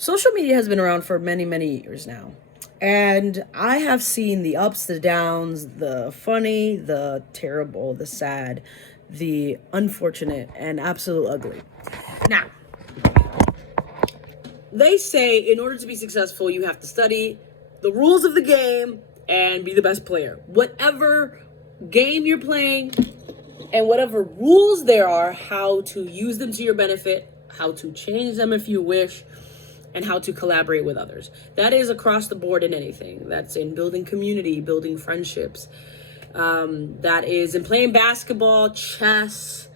Social media has been around for many, many years now. And I have seen the ups, the downs, the funny, the terrible, the sad, the unfortunate, and absolute ugly. Now, they say in order to be successful, you have to study the rules of the game and be the best player. Whatever game you're playing and whatever rules there are, how to use them to your benefit, how to change them if you wish, and how to collaborate with others. That is across the board in anything. That's in building community, building friendships. That is in playing basketball, chess,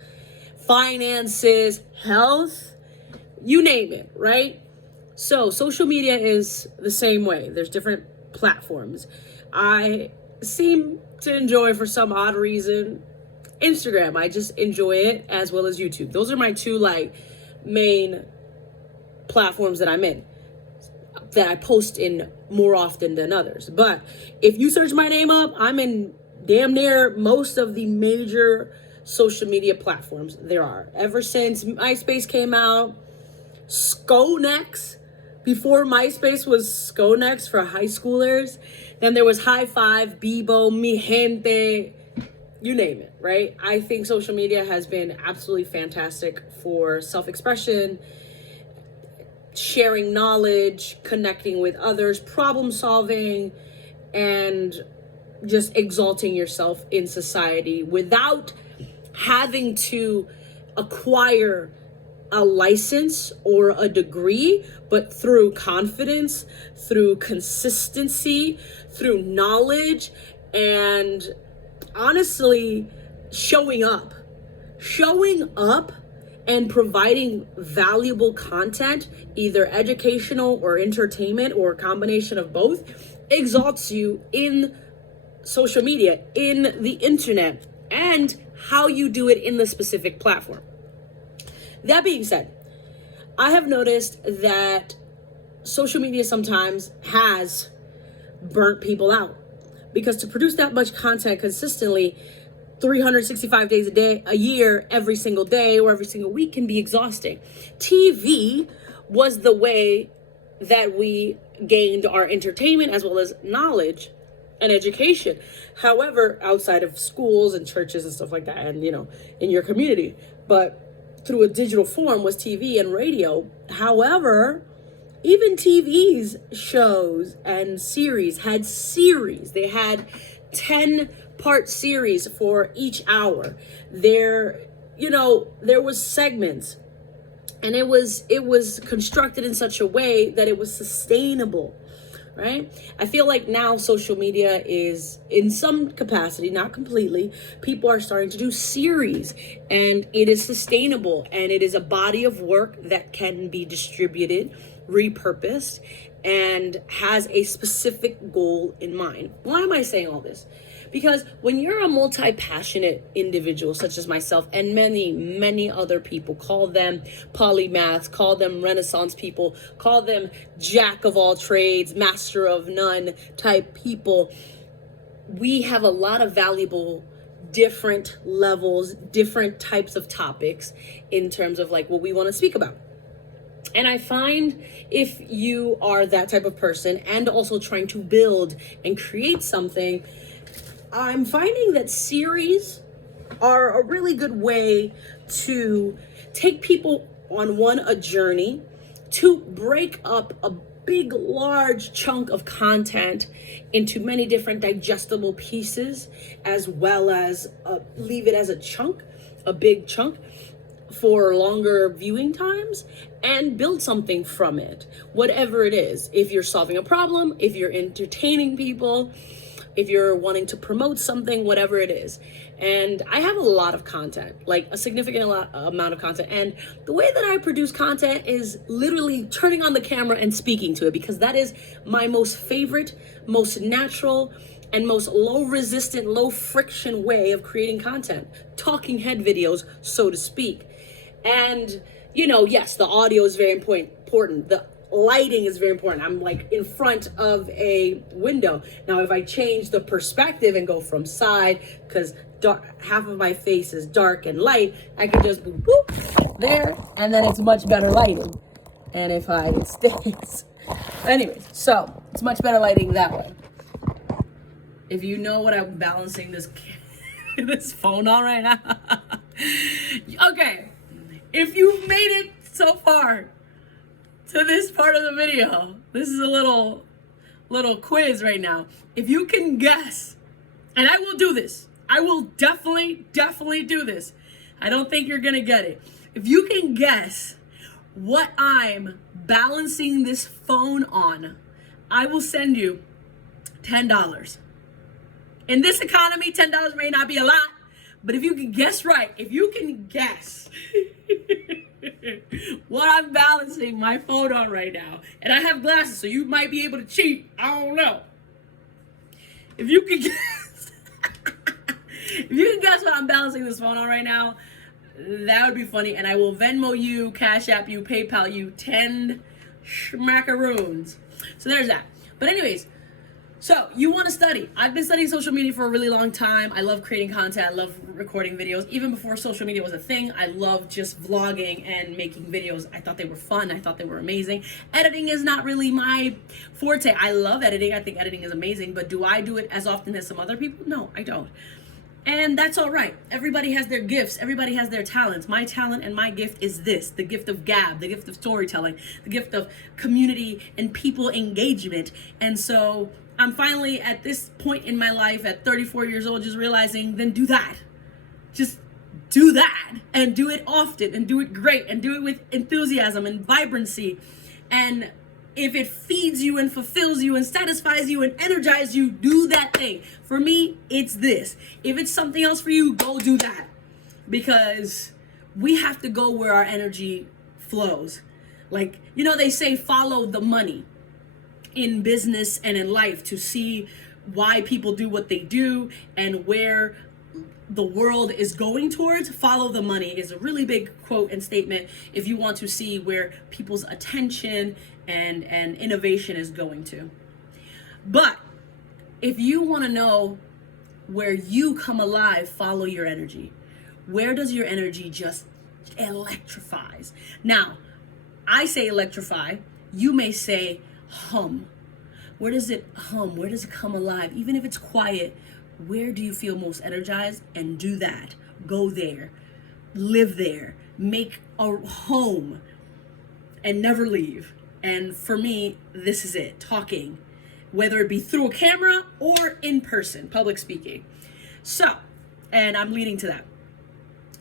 finances, health, you name it, right? So social media is the same way. There's different platforms. I seem to enjoy, for some odd reason, Instagram. I just enjoy it, as well as YouTube. Those are my two main platforms that I'm in, that I post in more often than others. But if you search my name up, I'm in damn near most of the major social media platforms there are. Ever since MySpace came out, Skonex, before MySpace was Skonex for high schoolers, then there was High Five, Bebo, Mi Gente, you name it, right? I think social media has been absolutely fantastic for self-expression, sharing knowledge, connecting with others, problem solving, and just exalting yourself in society without having to acquire a license or a degree, but through confidence, through consistency, through knowledge, and honestly, showing up and providing valuable content, either educational or entertainment or a combination of both, exalts you in social media, in the internet, and how you do it in the specific platform. That being said, I have noticed that social media sometimes has burnt people out, because to produce that much content consistently 365 days a year, every single day or every single week, can be exhausting. TV was the way that we gained our entertainment as well as knowledge and education. However, outside of schools and churches and stuff like that, and in your community, but through a digital form was TV and radio. However, even TV's shows and series had series. They had 10-part series for each hour. There was segments, and it was constructed in such a way that it was sustainable, right? I feel like now social media is, in some capacity, not completely, people are starting to do series, and it is sustainable, and it is a body of work that can be distributed, repurposed, and has a specific goal in mind. Why am I saying all this? Because when you're a multi-passionate individual, such as myself and many, many other people, call them polymaths, call them Renaissance people, call them jack of all trades, master of none type people, we have a lot of valuable different levels, different types of topics in terms of what we want to speak about. And I find if you are that type of person and also trying to build and create something, I'm finding that series are a really good way to take people on a journey, to break up a big, large chunk of content into many different digestible pieces, as well as leave it as a big chunk for longer viewing times, and build something from it, whatever it is. If you're solving a problem, if you're entertaining people, if you're wanting to promote something, whatever it is. And I have a lot of content, a significant amount of content. And the way that I produce content is literally turning on the camera and speaking to it, because that is my most favorite, most natural, and most low resistant, low friction way of creating content. Talking head videos, so to speak. And, yes, the audio is very important. The lighting is very important. I'm in front of a window. Now, if I change the perspective and go from side, because half of my face is dark and light, I can just be whoop there, and then it's much better lighting. and if it stays. Anyways, so it's much better lighting that way. If you know what I'm balancing this this phone on right now. Okay, if you've made it so far to this part of the video, this is a little quiz right now. If you can guess, and I will do this, I will definitely do this. I don't think you're gonna get it. If you can guess what I'm balancing this phone on, I will send you $10. In this economy, $10 may not be a lot, but if you can guess right, if you can guess what I'm balancing my phone on right now, and I have glasses, so you might be able to cheat. I don't know. If you can guess, if you can guess what I'm balancing this phone on right now, that would be funny. And I will Venmo you, Cash App you, PayPal you 10 schmackaroons. So there's that. But anyways, so you want to study. I've been studying social media for a really long time. I love creating content. I love recording videos. Even before social media was a thing, I loved just vlogging and making videos. I thought they were fun. I thought they were amazing. Editing is not really my forte. I love editing. I think editing is amazing. But do I do it as often as some other people? No, I don't. And that's all right. Everybody has their gifts. Everybody has their talents. My talent and my gift is this: the gift of gab, the gift of storytelling, the gift of community and people engagement. And so I'm finally at this point in my life at 34 years old, just realizing, then do that. Just do that, and do it often, and do it great, and do it with enthusiasm and vibrancy. And if it feeds you and fulfills you and satisfies you and energizes you, do that thing. For me, it's this. If it's something else for you, go do that. Because we have to go where our energy flows. Like, they say follow the money in business and in life to see why people do what they do and where the world is going towards. Follow the money is a really big quote and statement if you want to see where people's attention and innovation is going to. But if you want to know where you come alive, follow your energy. Where does your energy just electrifies? Now, I say electrify. You may say hum. Where does it hum? Where does it come alive? Even if it's quiet, where do you feel most energized? And do that. Go there. Live there. Make a home and never leave. And for me, this is it. Talking, whether it be through a camera or in person, public speaking. So, and I'm leading to that.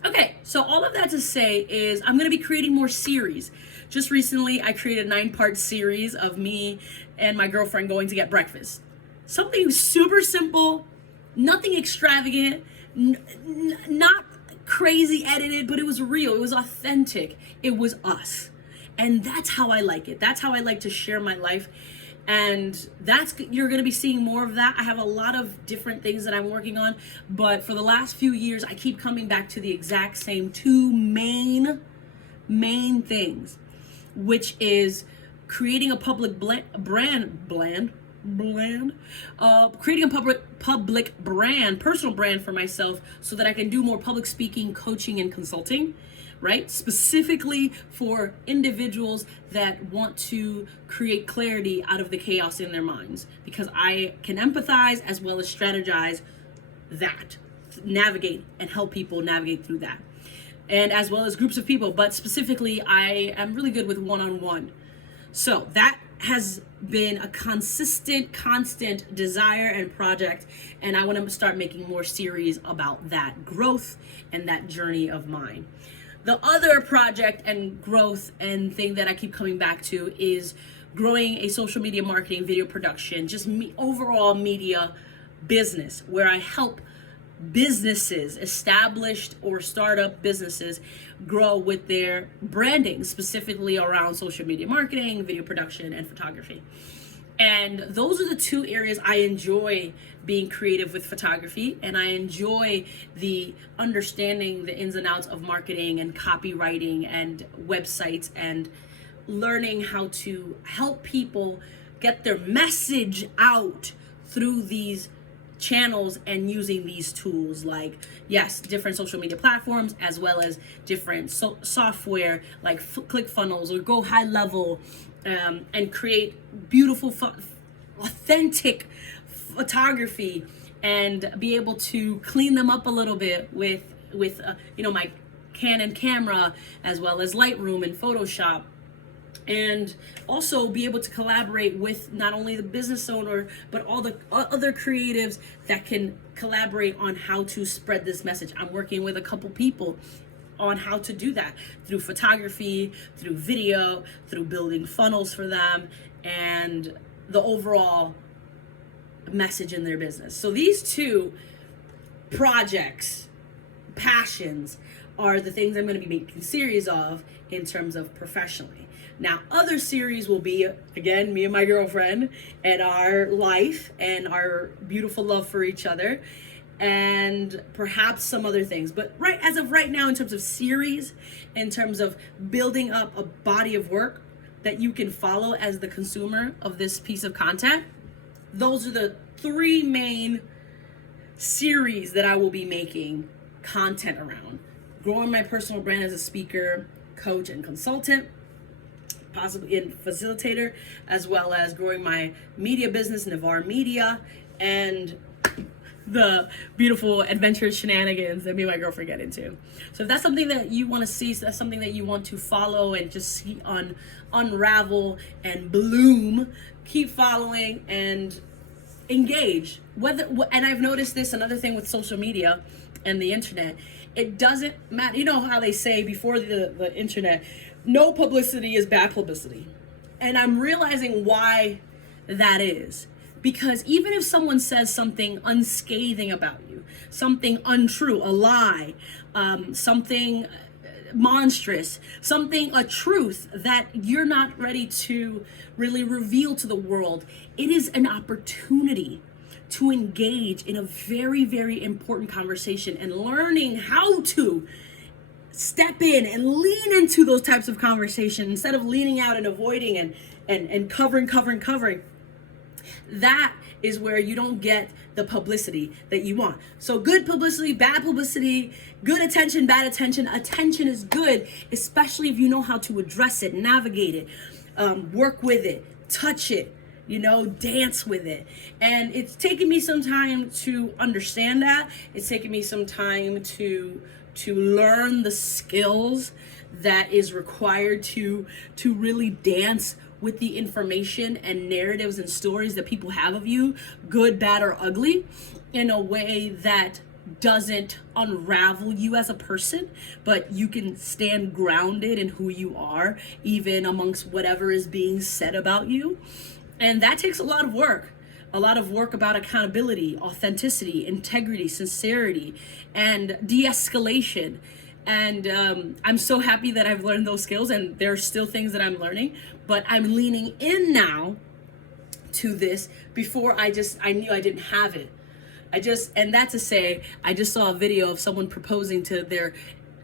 Okay, so all of that to say is I'm going to be creating more series. Just recently, I created a 9-part series of me and my girlfriend going to get breakfast. Something super simple, nothing extravagant, not crazy edited, but it was real. It was authentic. It was us. And that's how I like it. That's how I like to share my life. And you're going to be seeing more of that. I have a lot of different things that I'm working on, but for the last few years, I keep coming back to the exact same two main things, which is creating a public creating a public brand, personal brand for myself, so that I can do more public speaking, coaching, and consulting, right? Specifically for individuals that want to create clarity out of the chaos in their minds, because I can empathize as well as strategize that, navigate and help people navigate through that, and as well as groups of people. But specifically, I am really good with one-on-one. So that has been a constant desire and project, and I want to start making more series about that growth and that journey of mine. The other project and growth and thing that I keep coming back to is growing a social media marketing, video production, just overall media business, where I help businesses, established or startup businesses, grow with their branding, specifically around social media marketing, video production, and photography. And those are the two areas I enjoy being creative with photography, and I enjoy the understanding the ins and outs of marketing and copywriting and websites, and learning how to help people get their message out through these channels and using these tools, like, yes, different social media platforms, as well as different software like ClickFunnels or Go High Level, and create beautiful authentic photography, and be able to clean them up a little bit with my Canon camera, as well as Lightroom and Photoshop, and also be able to collaborate with not only the business owner, but all the other creatives that can collaborate on how to spread this message. I'm working with a couple people on how to do that through photography, through video, through building funnels for them, and the overall message in their business. So these two projects, passions, are the things I'm going to be making series of in terms of professionally. Now, other series will be, again, me and my girlfriend and our life and our beautiful love for each other, and perhaps some other things. But as of right now, in terms of series, in terms of building up a body of work that you can follow as the consumer of this piece of content, those are the three main series that I will be making content around. Growing my personal brand as a speaker, coach, and consultant, possibly in facilitator, as well as growing my media business, Navar Media, and the beautiful adventurous shenanigans that me and my girlfriend get into. So if that's something that you want to see, so that's something that you want to follow and just see unravel and bloom, keep following and engage. And I've noticed this, another thing with social media and the internet, it doesn't matter. You know how they say before the internet, no publicity is bad publicity. And I'm realizing why that is. Because even if someone says something unscathing about you, something untrue, a lie, something monstrous, a truth that you're not ready to really reveal to the world, it is an opportunity to engage in a very, very important conversation, and learning how to step in and lean into those types of conversations instead of leaning out and avoiding and covering. That is where you don't get the publicity that you want. So good publicity, bad publicity, good attention, bad attention. Attention is good, especially if you know how to address it, navigate it, work with it, touch it, dance with it. And it's taken me some time to understand that. It's taken me some time to learn the skills that is required to really dance with the information and narratives and stories that people have of you, good, bad, or ugly, in a way that doesn't unravel you as a person, but you can stand grounded in who you are, even amongst whatever is being said about you. And that takes a lot of work about accountability, authenticity, integrity, sincerity, and de-escalation. And I'm so happy that I've learned those skills, and there are still things that I'm learning, but I'm leaning in now to this. Before I knew I didn't have it. And that to say, I just saw a video of someone proposing to their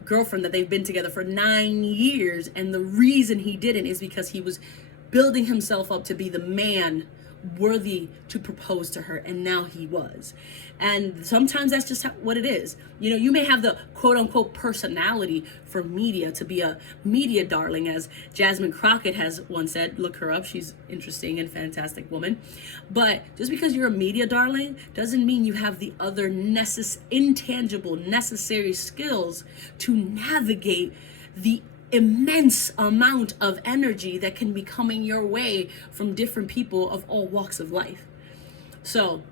girlfriend that they've been together for 9 years, and the reason he didn't is because he was building himself up to be the man worthy to propose to her, and now he was. And sometimes that's just what it is. You may have the quote unquote personality for media, to be a media darling, as Jasmine Crockett has once said. Look her up, she's interesting and fantastic woman. But just because you're a media darling doesn't mean you have the other intangible necessary skills to navigate the immense amount of energy that can be coming your way from different people of all walks of life. So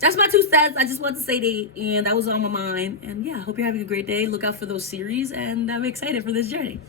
that's my 2 cents. I just wanted to say that, and that was on my mind. And yeah, I hope you're having a great day. Look out for those series, and I'm excited for this journey.